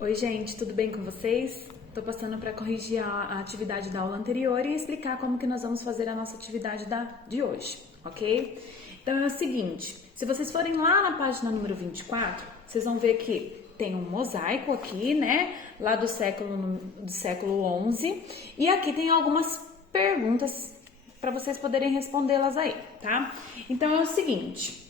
Oi, gente, tudo bem com vocês? Tô passando para corrigir a atividade da aula anterior e explicar como que nós vamos fazer a nossa atividade de hoje, ok? Então é o seguinte, se vocês forem lá na página número 24, vocês vão ver que tem um mosaico aqui, né, lá do século 11, e aqui tem algumas perguntas para vocês poderem respondê-las aí, tá? Então é o seguinte...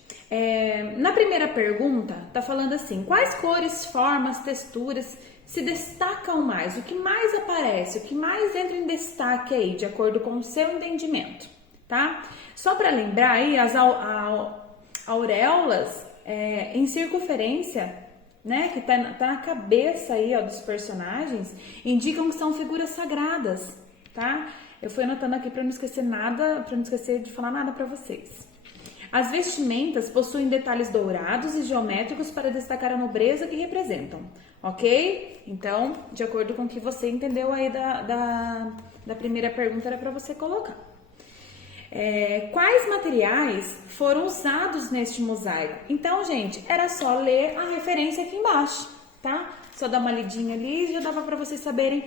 na primeira pergunta, tá falando assim: quais cores, formas, texturas se destacam mais? O que mais aparece? O que mais entra em destaque aí, de acordo com o seu entendimento, tá? Só para lembrar aí, as auréolas em circunferência, né, que tá na cabeça aí, ó, dos personagens, indicam que são figuras sagradas, tá? Eu fui anotando aqui para não esquecer nada, para não esquecer de falar nada para vocês. As vestimentas possuem detalhes dourados e geométricos para destacar a nobreza que representam, ok? Então, de acordo com o que você entendeu aí da primeira pergunta, era para você colocar. Quais materiais foram usados neste mosaico? Então, gente, era só ler a referência aqui embaixo, tá? Só dar uma lidinha ali e já dava para vocês saberem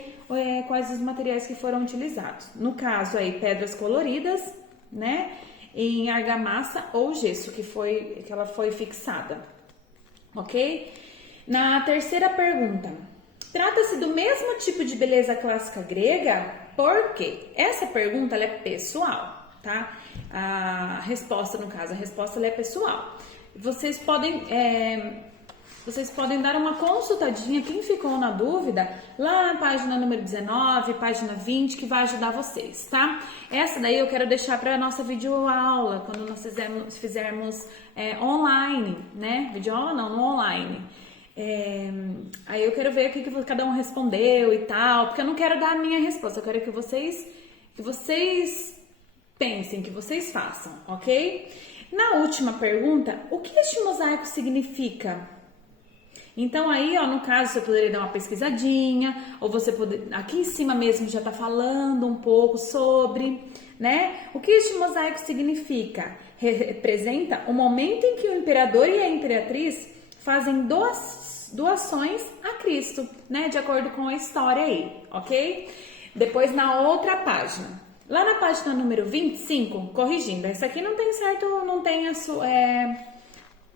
quais os materiais que foram utilizados. No caso aí, pedras coloridas, né? Em argamassa ou gesso, que ela foi fixada, ok? Na terceira pergunta, trata-se do mesmo tipo de beleza clássica grega? Por quê? Essa pergunta ela é pessoal, tá? A resposta ela é pessoal. Vocês podem dar uma consultadinha, quem ficou na dúvida, lá na página número 19, página 20, que vai ajudar vocês, tá? Essa daí eu quero deixar para a nossa videoaula, quando nós fizermos online, né? Videoaula não, no online. Aí eu quero ver o que cada um respondeu e tal, porque eu não quero dar a minha resposta, eu quero que vocês pensem, que vocês façam, ok? Na última pergunta, o que este mosaico significa? Então aí, ó, no caso, você poderia dar uma pesquisadinha, ou você aqui em cima mesmo já tá falando um pouco sobre, né? O que este mosaico significa? Representa o momento em que o imperador e a imperatriz fazem doações a Cristo, né? De acordo com a história aí, ok? Depois na outra página. Lá na página número 25, corrigindo, essa aqui não tem certo, não tem a sua...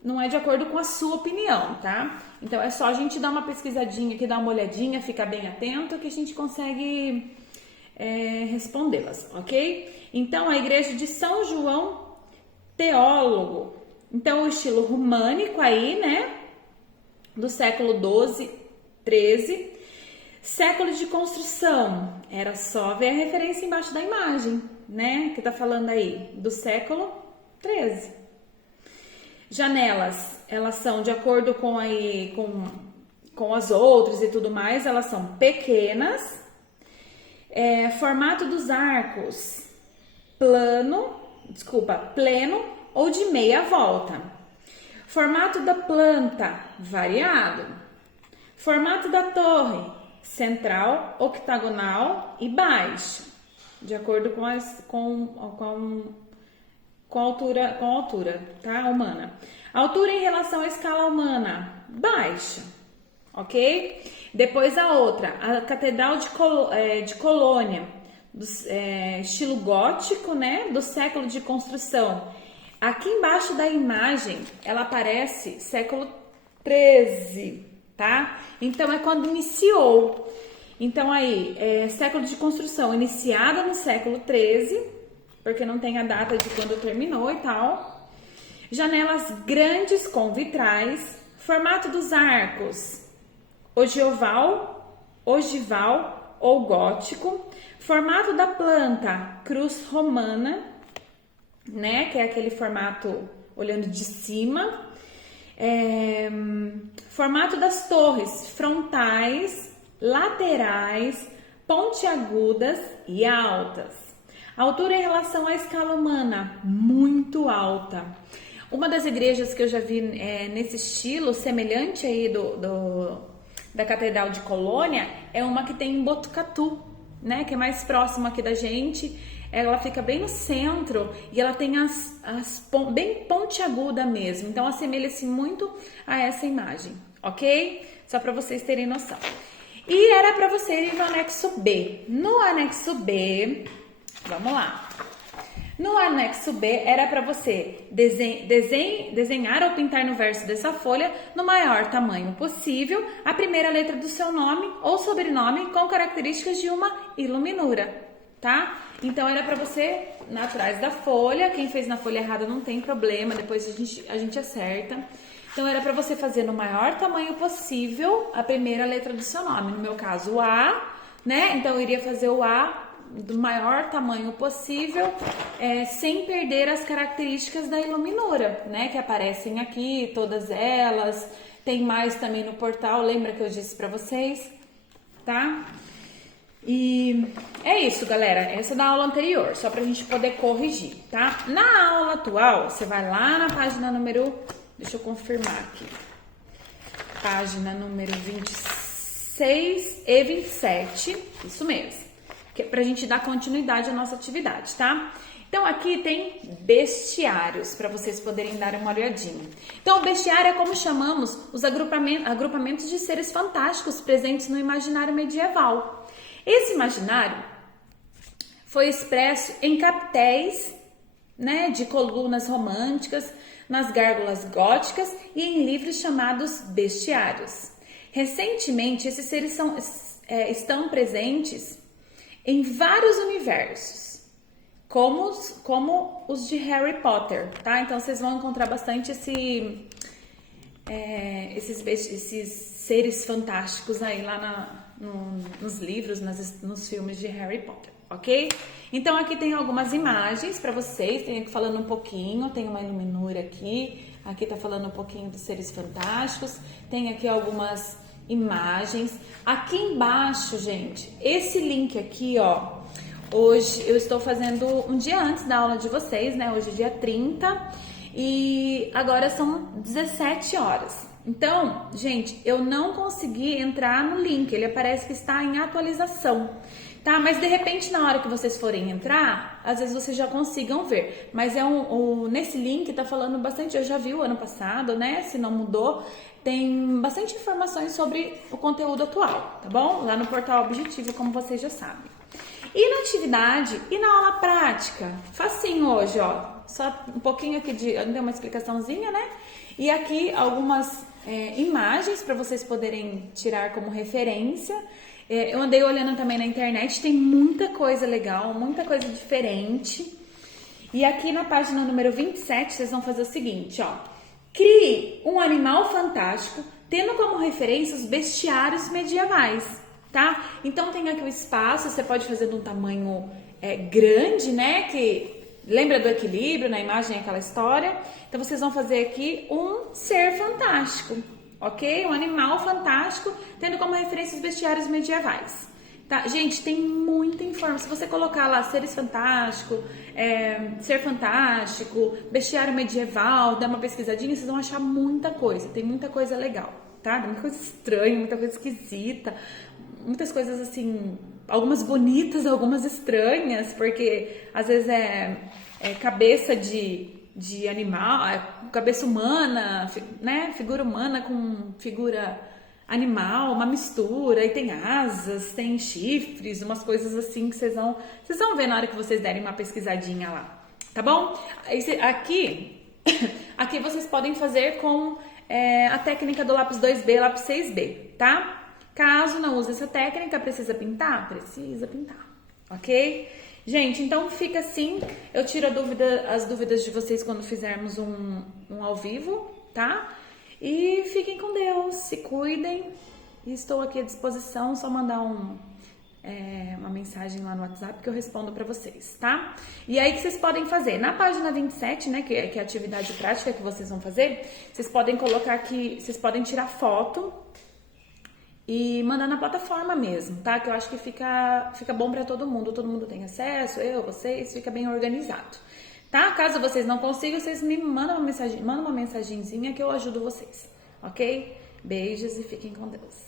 não é de acordo com a sua opinião, tá? Então é só a gente dar uma pesquisadinha aqui, dar uma olhadinha, ficar bem atento que a gente consegue respondê-las, ok? Então a igreja de São João Teólogo, então o estilo românico aí, né? Do século 12, 13, século de construção, era só ver a referência embaixo da imagem, né? Que tá falando aí, do século 13. Janelas, elas são de acordo com as outras e tudo mais, elas são pequenas. Formato dos arcos, pleno ou de meia volta. Formato da planta, variado. Formato da torre, central, octagonal e baixa, de acordo com a altura, tá? Humana. Altura em relação à escala humana, baixa, ok? Depois a outra, a Catedral de Colônia, estilo gótico, né? Do século de construção. Aqui embaixo da imagem, ela aparece século 13, tá? Então é quando iniciou. Então aí, século de construção, iniciada no século 13, porque não tem a data de quando terminou e tal. Janelas grandes com vitrais. Formato dos arcos, ogival ou gótico. Formato da planta, cruz romana, né? Que é aquele formato olhando de cima. Formato das torres, frontais, laterais, pontiagudas e altas. Altura em relação à escala humana, muito alta. Uma das igrejas que eu já vi nesse estilo, semelhante aí da Catedral de Colônia, é uma que tem em Botucatu, né? Que é mais próximo aqui da gente. Ela fica bem no centro e ela tem bem pontiaguda mesmo. Então, assemelha-se muito a essa imagem, ok? Só para vocês terem noção. E era para você ir no anexo B. No anexo B, vamos lá. No anexo B era para você desenhar ou pintar no verso dessa folha no maior tamanho possível a primeira letra do seu nome ou sobrenome com características de uma iluminura, tá? Então era para você atrás da folha, quem fez na folha errada não tem problema, depois a gente acerta. Então era para você fazer no maior tamanho possível a primeira letra do seu nome, no meu caso o A, né? Então eu iria fazer o A do maior tamanho possível, sem perder as características da iluminura, né? Que aparecem aqui, todas elas. Tem mais também no portal, lembra que eu disse pra vocês, tá? E é isso, galera. Essa é da aula anterior, só pra gente poder corrigir, tá? Na aula atual, você vai lá na página número... Deixa eu confirmar aqui. Página número 26 e 27, isso mesmo. Que é pra gente dar continuidade à nossa atividade, tá? Então, aqui tem bestiários, para vocês poderem dar uma olhadinha. Então, o bestiário é como chamamos os agrupamentos de seres fantásticos presentes no imaginário medieval. Esse imaginário foi expresso em capitéis, né, de colunas românticas, nas gárgulas góticas e em livros chamados bestiários. Recentemente, esses seres estão presentes em vários universos, como os de Harry Potter, tá? Então vocês vão encontrar bastante esses seres fantásticos aí lá nos livros, nos filmes de Harry Potter, ok? Então aqui tem algumas imagens para vocês, tem aqui falando um pouquinho, tem uma iluminura aqui tá falando um pouquinho dos seres fantásticos, tem aqui algumas imagens. Aqui embaixo, gente, esse link aqui, ó, hoje eu estou fazendo um dia antes da aula de vocês, né? Hoje é dia 30 e agora são 17 horas. Então, gente, eu não consegui entrar no link, ele parece que está em atualização, tá? Mas de repente, na hora que vocês forem entrar, às vezes vocês já consigam ver. Mas nesse link tá falando bastante, eu já vi o ano passado, né? Se não mudou, tem bastante informações sobre o conteúdo atual, tá bom? Lá no portal Objetivo, como vocês já sabem. E na atividade e na aula prática? Facinho hoje, ó. Só um pouquinho aqui deu uma explicaçãozinha, né? E aqui algumas imagens para vocês poderem tirar como referência. Eu andei olhando também na internet, tem muita coisa legal, muita coisa diferente. E aqui na página número 27, vocês vão fazer o seguinte, ó. Crie um animal fantástico, tendo como referência os bestiários medievais, tá? Então tem aqui o espaço, você pode fazer de um tamanho grande, né? Que lembra do equilíbrio, na imagem aquela história. Então vocês vão fazer aqui um ser fantástico, ok? Um animal fantástico, tendo como referência os bestiários medievais. Tá? Gente, tem muita informação. Se você colocar lá seres fantásticos, ser fantástico, bestiário medieval, dar uma pesquisadinha, vocês vão achar muita coisa. Tem muita coisa legal, tá? Tem muita coisa estranha, muita coisa esquisita, muitas coisas assim, algumas bonitas, algumas estranhas, porque às vezes é cabeça de animal, cabeça humana, né? Figura humana com figura animal, uma mistura, e tem asas, tem chifres, umas coisas assim que vocês vão ver na hora que vocês derem uma pesquisadinha lá, tá bom? Aqui vocês podem fazer com a técnica do lápis 2B, lápis 6B, tá? Caso não use essa técnica, precisa pintar? Precisa pintar, ok? Gente, então fica assim, eu tiro as dúvidas de vocês quando fizermos um ao vivo, tá? E fiquem com Deus, se cuidem. E estou aqui à disposição, só mandar uma mensagem lá no WhatsApp que eu respondo para vocês, tá? E aí que vocês podem fazer, na página 27, né, que é a atividade prática que vocês vão fazer, vocês podem colocar aqui, vocês podem tirar foto e mandar na plataforma mesmo, tá? Que eu acho que fica bom para todo mundo tem acesso, vocês, fica bem organizado. Tá? Caso vocês não consigam, vocês me mandam uma mensagenzinha que eu ajudo vocês, ok? Beijos e fiquem com Deus.